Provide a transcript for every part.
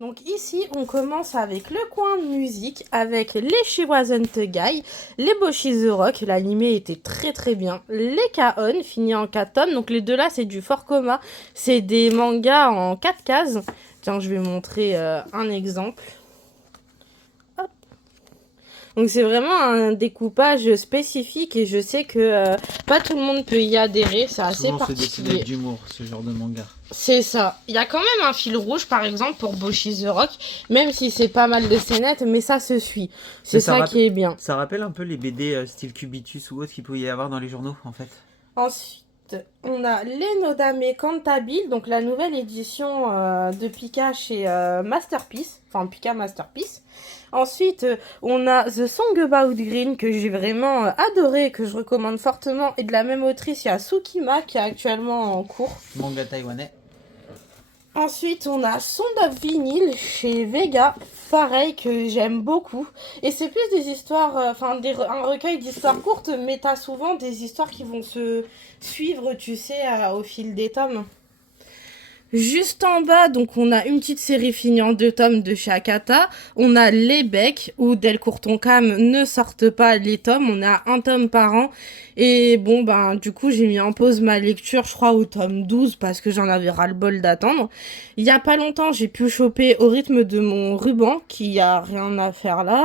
Donc ici, on commence avec le coin de musique, avec les She Wasn't a Guy, les Boshi the Rock, l'animé était très très bien, les Kaon, fini en 4 tomes, donc les deux là c'est du fort coma, c'est des mangas en 4 cases. Tiens, je vais montrer un exemple. Hop. Donc c'est vraiment un découpage spécifique et je sais que pas tout le monde peut y adhérer, c'est assez Souvent, c'est dessiné avec particulier. d'humour, ce genre de manga. C'est ça. Il y a quand même un fil rouge, par exemple, pour Boshi the Rock, même si c'est pas mal de scénettes, mais ça se suit. C'est ça qui est bien. Ça rappelle un peu les BD style Cubitus ou autre qu'il pouvait y avoir dans les journaux, en fait. Ensuite, on a les Nodame Cantabile, donc la nouvelle édition de Pika chez Masterpiece, enfin Pika Masterpiece. Ensuite, on a The Song About Green, que j'ai vraiment adoré, que je recommande fortement. Et de la même autrice, il y a Tsukima, qui est actuellement en cours. Manga taïwanais. Ensuite, on a Sound of Vinyl chez Vega, pareil que j'aime beaucoup. Et c'est plus des histoires, enfin un recueil d'histoires courtes, mais t'as souvent des histoires qui vont se suivre, tu sais, au fil des tomes. Juste en bas, donc on a une petite série finie en 2 tomes de chez Akata. On a Les Becs, où Delcourt Tonkam ne sortent pas les tomes. On a un tome par an. Et bon, ben, du coup, j'ai mis en pause ma lecture, je crois, au tome 12, parce que j'en avais ras-le-bol d'attendre. Il y a pas longtemps, j'ai pu choper Au rythme de mon ruban, qui a rien à faire là.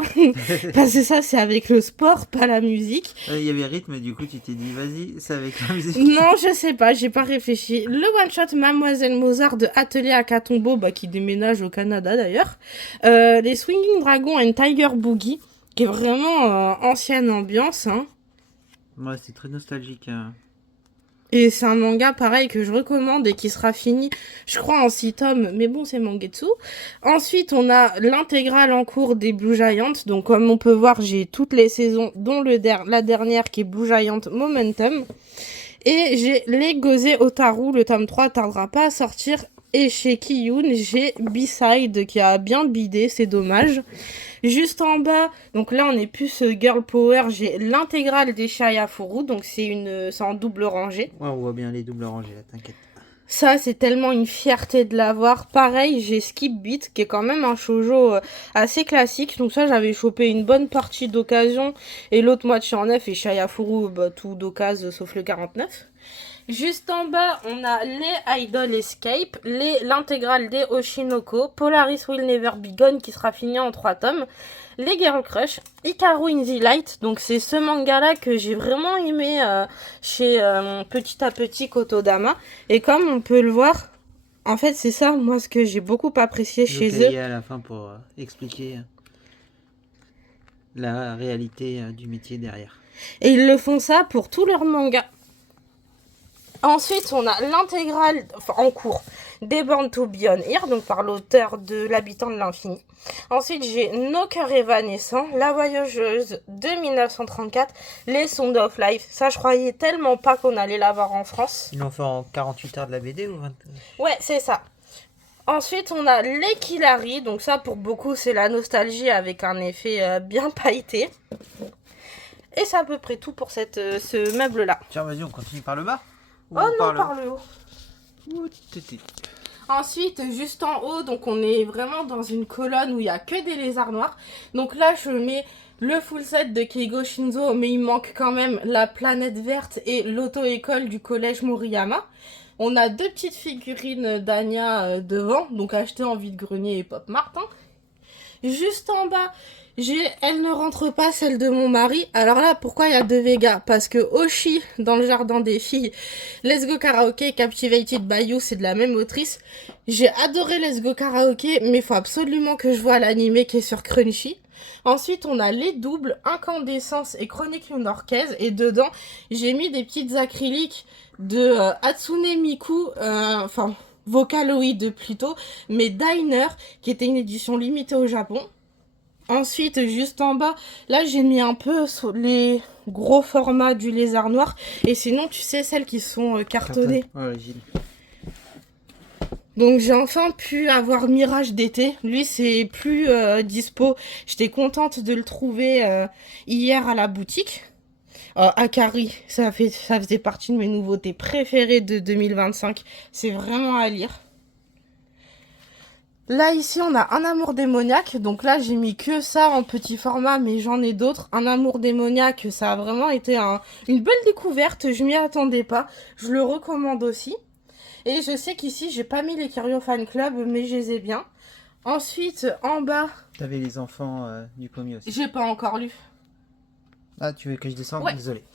Parce que ça, c'est avec le sport, pas la musique. Il y avait rythme, du coup, tu t'es dit, vas-y, c'est avec la musique. Non, je sais pas, j'ai pas réfléchi. Le one-shot Mademoiselle Mozart de Atelier à Catombo, bah, qui déménage au Canada d'ailleurs. Les Swinging Dragons and Tiger Boogie, qui est vraiment ancienne ambiance, hein. Ouais, c'est très nostalgique. Et c'est un manga pareil que je recommande et qui sera fini, je crois, en 6 tomes, mais bon, c'est Mangetsu. Ensuite, on a l'intégrale en cours des Blue Giant. Donc, comme on peut voir, j'ai toutes les saisons, dont la dernière qui est Blue Giant Momentum. Et j'ai les Gozé Otaru, le tome 3 tardera pas à sortir. Et chez Kiyun, j'ai B-Side qui a bien bidé, c'est dommage. Juste en bas, donc là on est plus Girl Power, j'ai l'intégrale des Shayafuru, donc c'est en double rangée. Ouais, on voit bien les doubles rangées là, t'inquiète. Ça, c'est tellement une fierté de l'avoir. Pareil, j'ai Skip Beat, qui est quand même un shoujo assez classique. Donc ça, j'avais chopé une bonne partie d'occasion. Et l'autre moitié en neuf. Et Shayafuru, bah, tout d'occasion, sauf le 49. Juste en bas, on a les Idol Escape, l'intégrale des Oshinoko, Polaris Will Never Be Gone qui sera fini en 3 tomes, les Girl Crush, Hikaru in the Light, donc c'est ce manga-là que j'ai vraiment aimé chez Petit à Petit Kotodama, et comme on peut le voir, en fait c'est ça, moi ce que j'ai beaucoup apprécié chez eux. Il à la fin pour expliquer la réalité du métier derrière. Et ils le font ça pour tous leurs mangas. Ensuite, on a l'intégrale en cours des Born to Be on Here, donc par l'auteur de L'Habitant de l'Infini. Ensuite, j'ai Nos cœurs évanescents, La Voyageuse de 1934, Les Songs of Life. Ça, je croyais tellement pas qu'on allait l'avoir en France. Ils l'ont fait en 48 heures de la BD ou 20... Ouais, c'est ça. Ensuite, on a Les Killari, donc ça, pour beaucoup, c'est la nostalgie avec un effet bien pailleté. Et c'est à peu près tout pour ce meuble-là. Tiens, vas-y, on continue par le bas. Oh non, par le haut. Ensuite, juste en haut, donc on est vraiment dans une colonne où il n'y a que des lézards noirs. Donc là, je mets le full set de Keigo Shinzo, mais il manque quand même la planète verte et l'auto-école du collège Moriyama. On a 2 petites figurines d'Anya devant, donc achetées en vide-grenier et Pop Mart. Juste en bas, j'ai Elle ne rentre pas, celle de mon mari. Alors là, pourquoi il y a 2 Vega? Parce que Oshi, dans le jardin des filles, Let's Go Karaoke, Captivated by You, c'est de la même autrice. J'ai adoré Let's Go Karaoke, mais il faut absolument que je vois l'animé qui est sur Crunchy. Ensuite, on a les doubles Incandescence et Chronique New-Yorkaise. Et dedans, j'ai mis des petites acryliques de Hatsune Miku, Vocaloid plutôt, mais Diner, qui était une édition limitée au Japon. Ensuite, juste en bas, là j'ai mis un peu sur les gros formats du lézard noir. Et sinon, tu sais, celles qui sont cartonnées. Ouais, Gilles. Donc j'ai enfin pu avoir Mirage d'été. Lui, c'est plus dispo. J'étais contente de le trouver hier à la boutique. Akari, ça faisait partie de mes nouveautés préférées de 2025. C'est vraiment à lire. Là, ici, on a Un amour démoniaque. Donc là, j'ai mis que ça en petit format, mais j'en ai d'autres. Un amour démoniaque, ça a vraiment été une belle découverte. Je m'y attendais pas. Je le recommande aussi. Et je sais qu'ici, j'ai pas mis les Curio Fan Club, mais je les ai bien. Ensuite, en bas... T'avais les enfants du pommier aussi. J'ai pas encore lu. Ah, tu veux que je descende? Ouais. Désolé.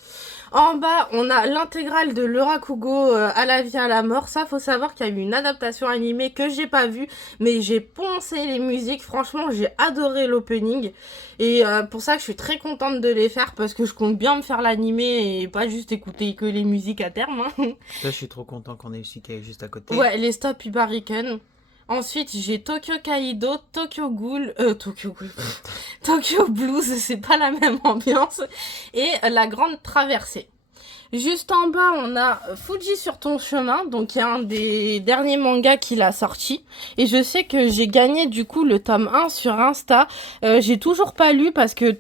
En bas, on a l'intégrale de l'Urakugo à la vie à la mort. Ça, faut savoir qu'il y a eu une adaptation animée que j'ai pas vue, mais j'ai poncé les musiques. Franchement, j'ai adoré l'opening. Et pour ça que je suis très contente de les faire, parce que je compte bien me faire l'animé et pas juste écouter que les musiques à terme. Hein. Là, je suis trop content qu'on ait eu qui est juste à côté. Ouais, les Stop Ibariken. Ensuite, j'ai Tokyo Kaido, Tokyo Ghoul, Tokyo Blues, c'est pas la même ambiance, et La Grande Traversée. Juste en bas, on a Fuji sur ton chemin, donc il y a un des derniers mangas qu'il a sorti, et je sais que j'ai gagné du coup le tome 1 sur Insta. J'ai toujours pas lu parce que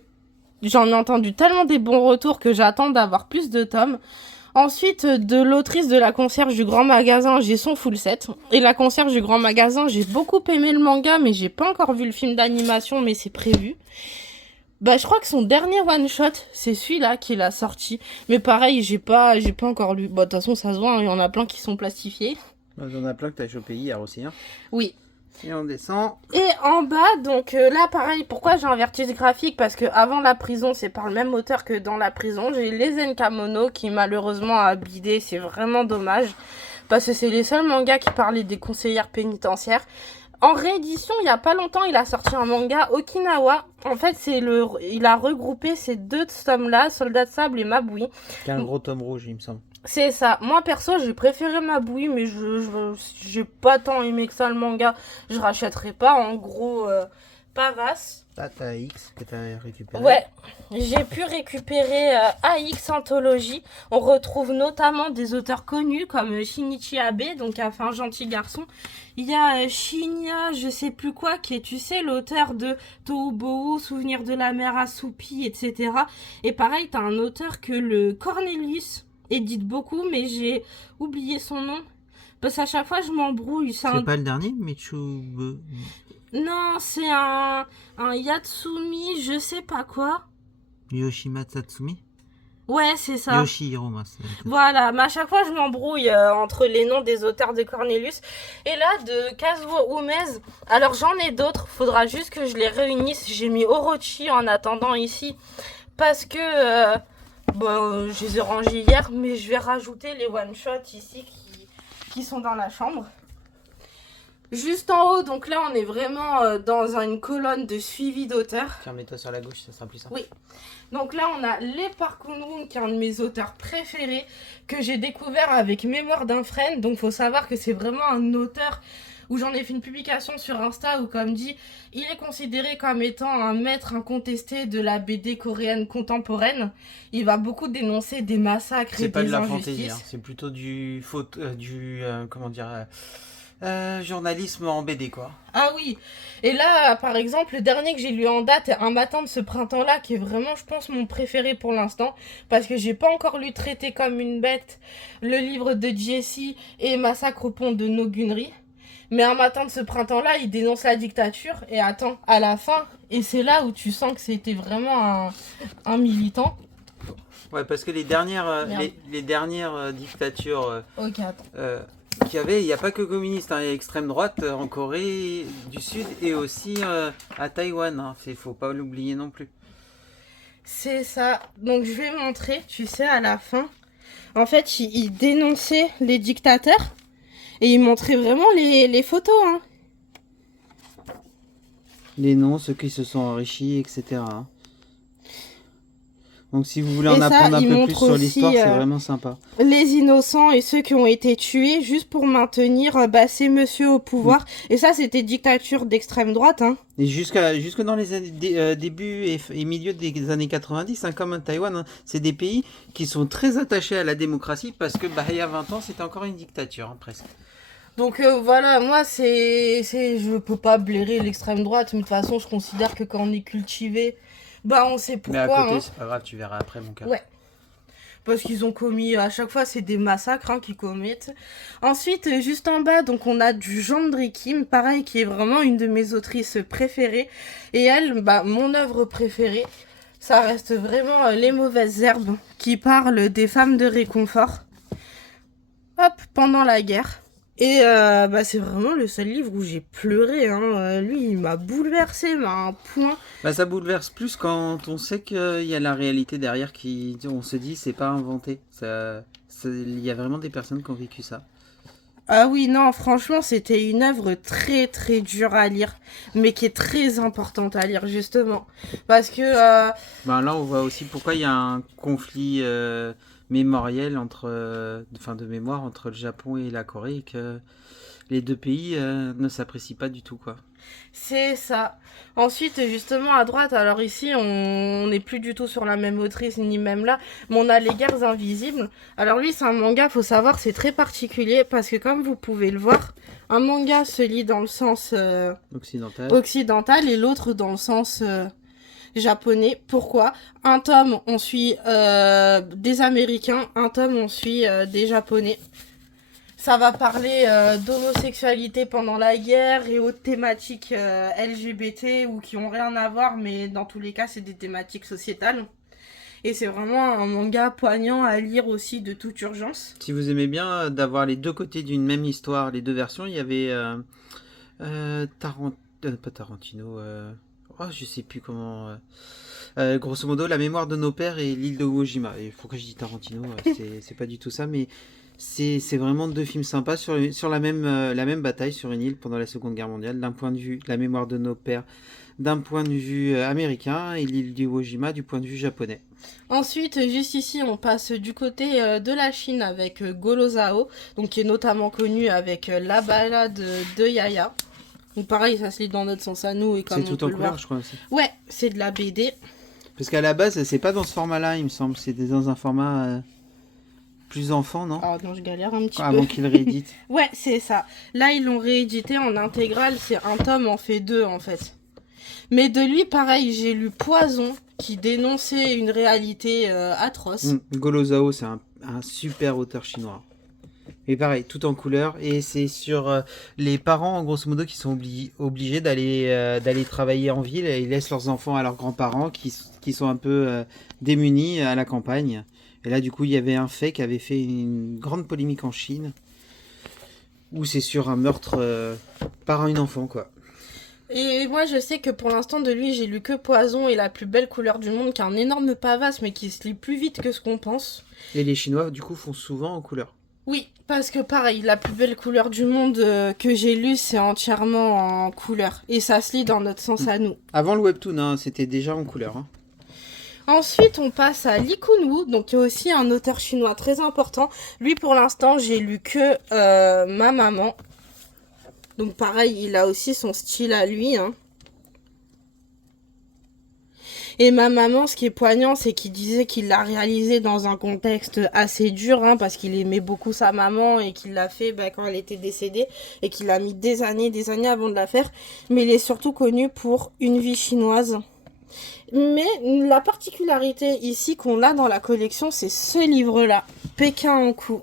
j'en ai entendu tellement des bons retours que j'attends d'avoir plus de tomes. Ensuite, de l'autrice de La Concierge du Grand Magasin, j'ai son full set. Et La Concierge du Grand Magasin, j'ai beaucoup aimé le manga, mais j'ai pas encore vu le film d'animation, mais c'est prévu. Bah, je crois que son dernier one-shot, c'est celui-là qu'il a sorti. Mais pareil, j'ai pas encore lu. Bah, de toute façon, ça se voit, hein, il y en a plein qui sont plastifiés. Il y en a plein que t'as chopé hier aussi. Hein. Oui. Et on descend. Et en bas, donc là pareil, pourquoi j'ai un vertige graphique? Parce que avant La Prison, c'est par le même auteur que Dans la Prison. J'ai Les Enkamono qui malheureusement a bidé, c'est vraiment dommage. Parce que c'est les seuls mangas qui parlaient des conseillères pénitentiaires. En réédition, il y a pas longtemps, il a sorti un manga Okinawa. En fait, il a regroupé ces deux tomes-là, Soldat de Sable et Mabui. C'est un gros tome rouge, il me semble. C'est ça. Moi, perso, j'ai préféré Mabui, mais j'ai pas tant aimé que ça le manga. Je rachèterai pas. En gros, Pavas. Là, t'as X que t'as récupéré. Ouais, j'ai pu récupérer AX Anthologie. On retrouve notamment des auteurs connus comme Shinichi Abe, donc a fait Un gentil garçon. Il y a Shinya, je sais plus quoi, qui est, tu sais, l'auteur de Tohubohu, Souvenir de la mer assoupie, etc. Et pareil, t'as un auteur que le Cornelius édite beaucoup, mais j'ai oublié son nom. Parce qu'à chaque fois, je m'embrouille. C'est pas le dernier, Michu... Non, c'est un Yatsumi, je sais pas quoi. Yoshima Tatsumi. Ouais, c'est ça. Yoshihiro. Voilà, mais à chaque fois, je m'embrouille entre les noms des auteurs de Cornelius. Et là, de Kazuo Umez, alors j'en ai d'autres, faudra juste que je les réunisse. J'ai mis Orochi en attendant ici, parce que je les ai rangés hier, mais je vais rajouter les one-shots ici qui sont dans la chambre. Juste en haut, donc là on est vraiment dans une colonne de suivi d'auteurs. Tiens, mets-toi sur la gauche, ça sera plus simple. Oui. Donc là on a Lee Park Hoon-woong qui est un de mes auteurs préférés que j'ai découvert avec Mémoire d'un friend. Donc faut savoir que c'est vraiment un auteur où j'en ai fait une publication sur Insta où, comme dit, il est considéré comme étant un maître incontesté de la BD coréenne contemporaine. Il va beaucoup dénoncer des massacres et des injustices. C'est pas de la fantaisie, hein. C'est plutôt journalisme en BD, quoi. Ah oui, et là, par exemple, le dernier que j'ai lu en date, Un matin de ce printemps-là, qui est vraiment, je pense, mon préféré pour l'instant, parce que j'ai pas encore lu Traité comme une bête, le livre de Jessie et Massacre au pont de Nogunri. Mais Un matin de ce printemps-là, il dénonce la dictature, et attends, à la fin, et c'est là où tu sens que c'était vraiment un militant. Ouais, parce que les dernières dictatures... Ok, attends. Il n'y a pas que communiste, hein. Il y a extrême droite en Corée du Sud et aussi à Taïwan. Hein. Faut pas l'oublier non plus. C'est ça. Donc je vais montrer, tu sais, à la fin. En fait, il dénonçait les dictateurs et il montrait vraiment les photos. Hein. Les noms, ceux qui se sont enrichis, etc. Hein. Donc si vous voulez en apprendre un peu plus sur l'histoire, c'est vraiment sympa. Les innocents et ceux qui ont été tués juste pour maintenir ces messieurs au pouvoir. Et ça, c'était dictature d'extrême droite. Hein. Et jusque dans les débuts et milieu des années 90, hein, comme Taïwan, hein, c'est des pays qui sont très attachés à la démocratie parce que il y a 20 ans, c'était encore une dictature, hein, presque. Donc voilà, moi, je peux pas blairer l'extrême droite, mais de toute façon, je considère que quand on est cultivé... on sait pourquoi. Mais à côté, hein. c'est pas grave, tu verras après mon cas. Ouais. parce qu'ils ont commis, à chaque fois, c'est des massacres hein, qu'ils commettent. Ensuite, juste en bas, donc on a du Gendry Kim, pareil, qui est vraiment une de mes autrices préférées. Et elle, bah, mon œuvre préférée, ça reste vraiment Les Mauvaises Herbes, qui parle des femmes de réconfort. Hop, pendant la guerre. Et bah, c'est vraiment le seul livre où j'ai pleuré. Hein. Lui, il m'a bouleversé, mais à un point. Bah, ça bouleverse plus quand on sait qu'il y a la réalité derrière qui, on se dit, c'est pas inventé. Il y a vraiment des personnes qui ont vécu ça. Ah oui, non, franchement, c'était une œuvre très très dure à lire, mais qui est très importante à lire, justement. Parce que... Ben là, on voit aussi pourquoi il y a un conflit mémoriel de mémoire entre le Japon et la Corée et que les deux pays ne s'apprécient pas du tout, quoi. C'est ça. Ensuite, justement, à droite, alors ici, on n'est plus du tout sur la même autrice, ni même là, mais on a Les Guerres Invisibles. Alors lui, c'est un manga, faut savoir, c'est très particulier, parce que comme vous pouvez le voir, un manga se lit dans le sens occidental et l'autre dans le sens japonais. Pourquoi? Un tome, on suit des Américains, un tome, on suit des Japonais. Ça va parler d'homosexualité pendant la guerre et autres thématiques LGBT ou qui ont rien à voir, mais dans tous les cas, c'est des thématiques sociétales. Et c'est vraiment un manga poignant à lire aussi de toute urgence. Si vous aimez bien d'avoir les deux côtés d'une même histoire, les deux versions, il y avait pas Tarantino, oh, je sais plus comment. Grosso modo, La mémoire de nos pères et L'île de Iwo Jima. Et pourquoi je dis Tarantino c'est pas du tout ça, mais c'est vraiment deux films sympas sur la même bataille sur une île pendant la Seconde Guerre mondiale, d'un point de vue La mémoire de nos pères, d'un point de vue américain, et L'île d'Iwo Jima du point de vue japonais. Ensuite, juste ici, on passe du côté de la Chine avec Golo Zhao, donc qui est notamment connu avec La balade de Yaya. Donc pareil, ça se lit dans notre sens à nous et comme c'est on tout peut en le couleur, voir. je crois aussi. Ouais, c'est de la BD. Parce qu'à la base, c'est pas dans ce format-là, il me semble. C'était dans un format plus enfant, non? Ah non, je galère un petit peu. Avant qu'ils le rééditent. Ouais, c'est ça. Là, ils l'ont réédité en intégrale. C'est un tome en fait deux, en fait. Mais de lui, pareil, j'ai lu Poison, qui dénonçait une réalité atroce. Golo Zhao, c'est un super auteur chinois. Et pareil, tout en couleur. Et c'est sur les parents, grosso modo, qui sont obligés d'aller travailler en ville. Et ils laissent leurs enfants à leurs grands-parents qui sont un peu démunis à la campagne. Et là, du coup, il y avait un fait qui avait fait une grande polémique en Chine. Où c'est sur un meurtre par une enfant, quoi. Et moi, je sais que pour l'instant, de lui, j'ai lu que Poison et La plus belle couleur du monde, qui est un énorme pavasse, mais qui se lit plus vite que ce qu'on pense. Et les Chinois, du coup, font souvent en couleur. Oui, parce que pareil, La plus belle couleur du monde que j'ai lu, c'est entièrement en couleur. Et ça se lit dans notre sens à nous. Avant le webtoon, hein, c'était déjà en couleur. Hein. Ensuite, on passe à Lee Kun-woo, donc qui est aussi un auteur chinois très important. Lui, pour l'instant, j'ai lu que Ma maman. Donc pareil, il a aussi son style à lui. Hein. Et Ma maman, ce qui est poignant, c'est qu'il disait qu'il l'a réalisé dans un contexte assez dur, hein, parce qu'il aimait beaucoup sa maman et qu'il l'a fait quand elle était décédée et qu'il a mis des années avant de la faire. Mais il est surtout connu pour Une vie chinoise. Mais la particularité ici qu'on a dans la collection, c'est ce livre-là, Pékin en coup.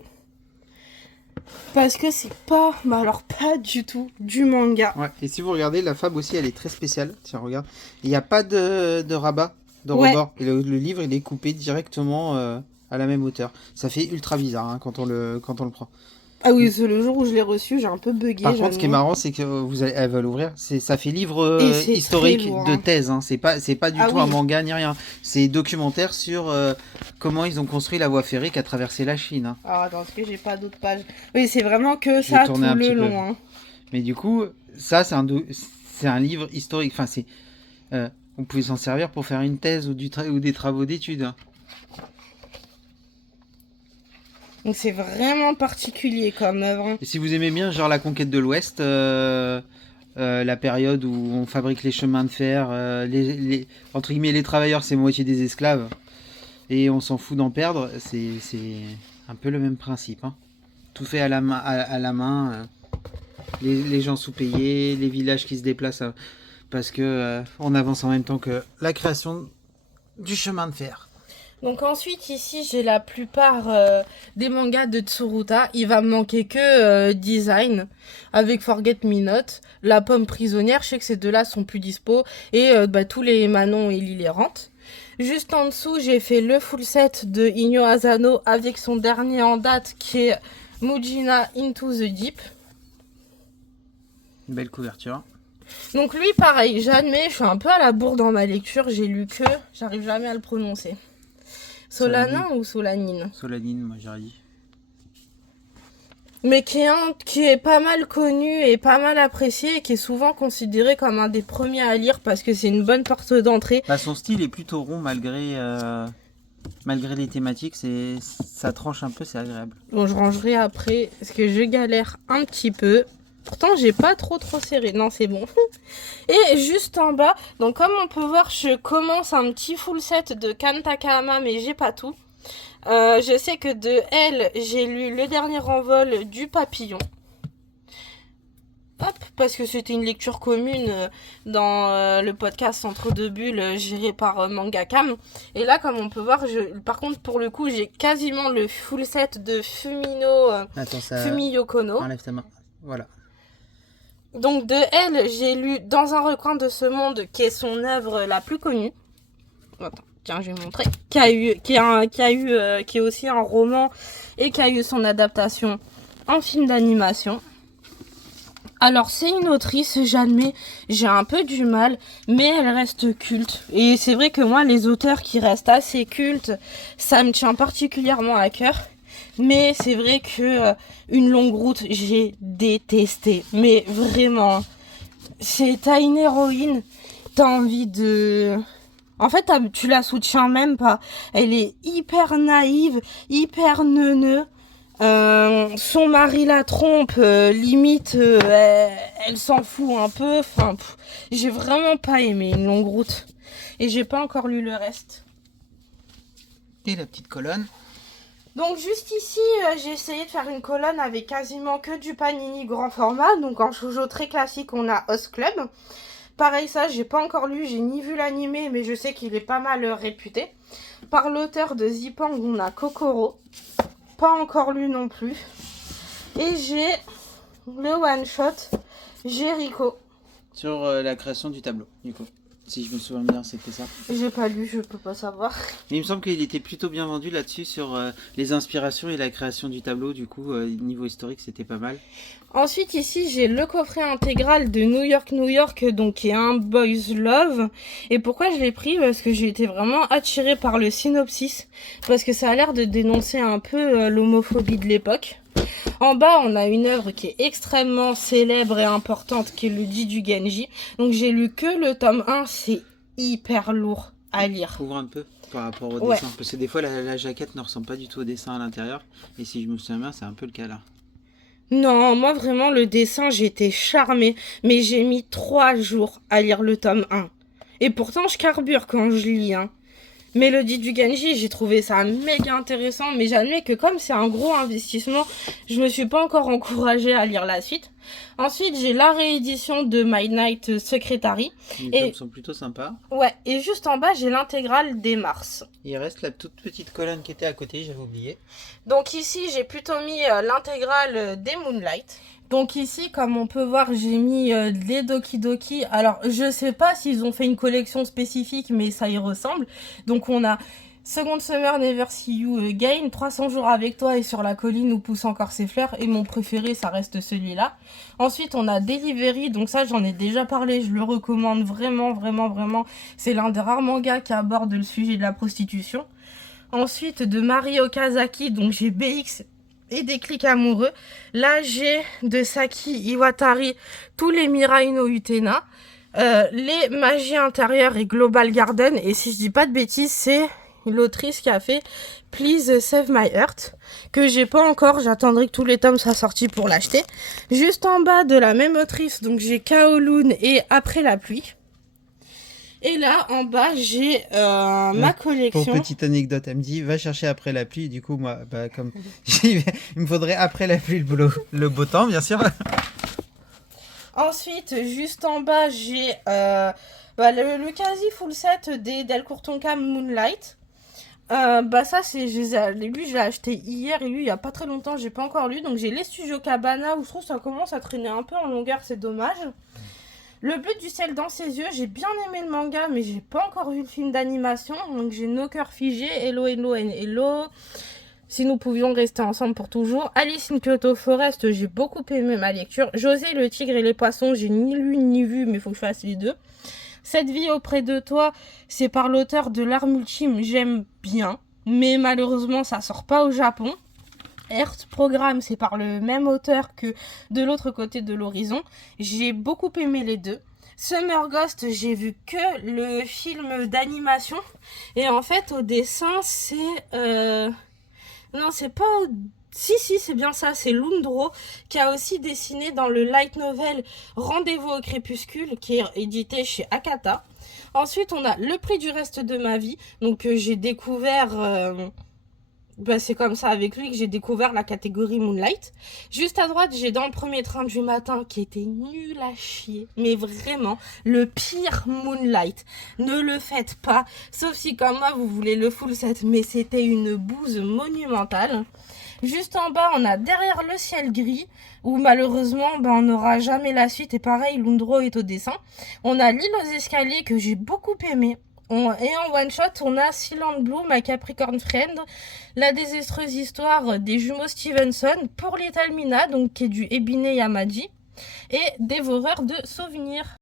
Parce que c'est pas, alors pas du tout, du manga. Ouais, et si vous regardez, la fable aussi, elle est très spéciale. Tiens, regarde. Il n'y a pas de rabat, de rebord. Et le livre, il est coupé directement à la même hauteur. Ça fait ultra bizarre hein, quand on le prend. Ah oui, c'est le jour où je l'ai reçu, j'ai un peu bugué. Par contre, ce qui est marrant, c'est que elle va l'ouvrir. Ça fait livre historique lourd, de hein. thèse. Hein. C'est pas du tout un manga ni rien. C'est documentaire sur comment ils ont construit la voie ferrée qui a traversé la Chine. Hein. Alors attends, est-ce que j'ai pas d'autres pages? Oui, c'est vraiment que ça tout le long. Hein. Mais du coup, ça, c'est un livre historique. Enfin, on pouvait s'en servir pour faire une thèse ou des travaux d'études. Hein. Donc c'est vraiment particulier comme œuvre. Et si vous aimez bien genre la conquête de l'Ouest, la période où on fabrique les chemins de fer, entre guillemets les travailleurs c'est moitié des esclaves et on s'en fout d'en perdre, c'est un peu le même principe. Hein. Tout fait à la main, les gens sous-payés, les villages qui se déplacent parce que on avance en même temps que la création du chemin de fer. Donc ensuite ici j'ai la plupart des mangas de Tsuruta. Il va me manquer que Design avec Forget Me Not, La Pomme Prisonnière, je sais que ces deux-là sont plus dispo, et tous les Manon et Lily Errante. Juste en dessous j'ai fait le full set de Inyo Asano avec son dernier en date qui est Mujina Into the Deep. Belle couverture. Donc lui pareil, j'admets, je suis un peu à la bourre dans ma lecture, j'ai lu que, j'arrive jamais à le prononcer. Solanin ou Solanine? Solanine, moi j'aurais dit. Mais qui est pas mal connu et pas mal apprécié et qui est souvent considéré comme un des premiers à lire parce que c'est une bonne porte d'entrée. Bah, son style est plutôt rond malgré les thématiques, ça tranche un peu, c'est agréable. Bon, je rangerai après parce que je galère un petit peu. Pourtant, j'ai pas trop serré. Non, c'est bon. Et juste en bas, donc comme on peut voir, je commence un petit full set de Kan Takahama, mais j'ai pas tout. Je sais que de elle, j'ai lu Le Dernier Envol du Papillon. Hop, parce que c'était une lecture commune dans le podcast Entre deux bulles géré par Mangakam. Et là, comme on peut voir, par contre, pour le coup, j'ai quasiment le full set de Fumio Kono. Enlève ta main. Voilà. Donc de elle, j'ai lu Dans un recoin de ce monde, qui est son œuvre la plus connue. Attends, tiens, je vais montrer. Qui est aussi un roman et qui a eu son adaptation en film d'animation. Alors c'est une autrice, j'admets, j'ai un peu du mal, mais elle reste culte. Et c'est vrai que moi, les auteurs qui restent assez cultes, ça me tient particulièrement à cœur. Mais c'est vrai que Une longue route, j'ai détesté. Mais vraiment, t'as une héroïne, t'as envie de... En fait, tu la soutiens même pas. Elle est hyper naïve, hyper neuneu. Son mari la trompe, limite, elle s'en fout un peu. Enfin, j'ai vraiment pas aimé Une longue route. Et j'ai pas encore lu le reste. Et la petite colonne. Donc juste ici, j'ai essayé de faire une colonne avec quasiment que du panini grand format. Donc en shoujo très classique, on a Host Club. Pareil, ça, j'ai pas encore lu, j'ai ni vu l'animé, mais je sais qu'il est pas mal réputé. Par l'auteur de Zipang, on a Kokoro. Pas encore lu non plus. Et j'ai le one-shot Jericho. Sur la création du tableau, du coup. Si je me souviens bien, c'était ça. J'ai pas lu, je peux pas savoir. Mais il me semble qu'il était plutôt bien vendu là-dessus sur les inspirations et la création du tableau. Du coup, niveau historique, c'était pas mal. Ensuite, ici, j'ai le coffret intégral de New York, donc qui est un Boys Love. Et pourquoi je l'ai pris? Parce que j'ai été vraiment attirée par le synopsis. Parce que ça a l'air de dénoncer un peu l'homophobie de l'époque. En bas, on a une œuvre qui est extrêmement célèbre et importante, qui est le Dit du Genji. Donc j'ai lu que le tome 1, c'est hyper lourd à lire. Ouvre un peu par rapport au dessin. Parce que des fois, la jaquette ne ressemble pas du tout au dessin à l'intérieur. Et si je me souviens bien, c'est un peu le cas là. Non, moi vraiment, le dessin, j'étais charmée. Mais j'ai mis 3 jours à lire le tome 1. Et pourtant, je carbure quand je lis, hein. Mélodie du Genji, j'ai trouvé ça méga intéressant, mais j'admets que comme c'est un gros investissement, je me suis pas encore encouragée à lire la suite. Ensuite, j'ai la réédition de My Night Secretary. Les tomes sont plutôt sympas. Ouais, et juste en bas, j'ai l'intégrale des Mars. Il reste la toute petite colonne qui était à côté, j'avais oublié. Donc ici, j'ai plutôt mis l'intégrale des Moonlight. Donc ici, comme on peut voir, j'ai mis les Doki Doki. Alors, je sais pas s'ils ont fait une collection spécifique, mais ça y ressemble. Donc on a Second Summer Never See You Again, 300 jours avec toi et sur la colline où poussent encore ses fleurs. Et mon préféré, ça reste celui-là. Ensuite, on a Delivery. Donc ça, j'en ai déjà parlé. Je le recommande vraiment, vraiment, vraiment. C'est l'un des rares mangas qui aborde le sujet de la prostitution. Ensuite, de Mari Okazaki. Donc j'ai BX et Déclic amoureux. Là, j'ai de Saki Iwatari tous les Mirai no Utena, les Magies intérieures et Global Garden. Et si je dis pas de bêtises, c'est l'autrice qui a fait Please Save My Heart, que j'ai pas encore. J'attendrai que tous les tomes soient sortis pour l'acheter. Juste en bas de la même autrice, donc j'ai Kowloon et Après la pluie. Et là, en bas, j'ai ma collection. Pour petite anecdote, elle me dit, va chercher Après la pluie. Du coup, moi, comme il me faudrait Après la pluie le beau temps, bien sûr. Ensuite, juste en bas, j'ai le quasi full set des Delcourt Tonkam Moonlight. Bah ça c'est lui je l'ai acheté hier et lui il y a pas très longtemps, j'ai pas encore lu, donc j'ai les Studios Cabana où je trouve que ça commence à traîner un peu en longueur, c'est dommage. Le but du ciel dans ses yeux, j'ai bien aimé le manga mais j'ai pas encore vu le film d'animation, donc j'ai Nos cœurs figés, Hello Hello and Hello, Si nous pouvions rester ensemble pour toujours, Alice in Kyoto Forest, j'ai beaucoup aimé ma lecture, José le tigre et les poissons, j'ai ni lu ni vu mais faut que je fasse les deux. Cette vie auprès de toi, c'est par l'auteur de L'Art Ultime, j'aime bien, mais malheureusement ça sort pas au Japon. Earth Programme, c'est par le même auteur que De l'autre côté de l'horizon. J'ai beaucoup aimé les deux. Summer Ghost, j'ai vu que le film d'animation. Et en fait, au dessin, c'est... Non, c'est pas... Si, c'est bien ça, c'est Lundro qui a aussi dessiné dans le light novel Rendez-vous au crépuscule qui est édité chez Akata. Ensuite, on a Le prix du reste de ma vie, donc j'ai découvert... c'est comme ça avec lui que j'ai découvert la catégorie Moonlight. Juste à droite, j'ai Dans le premier train du matin qui était nul à chier. Mais vraiment, le pire Moonlight. Ne le faites pas. Sauf si comme moi, vous voulez le full set. Mais c'était une bouse monumentale. Juste en bas, on a Derrière le ciel gris, où malheureusement, on n'aura jamais la suite. Et pareil, Lundro est au dessin. On a L'île aux escaliers, que j'ai beaucoup aimé. Et en one shot, on a Silent Blue, My Capricorn Friend, La désastreuse histoire des jumeaux Stevenson, Pour Little Mina, donc qui est du Ebine Yamaji, et Dévoreur de souvenirs.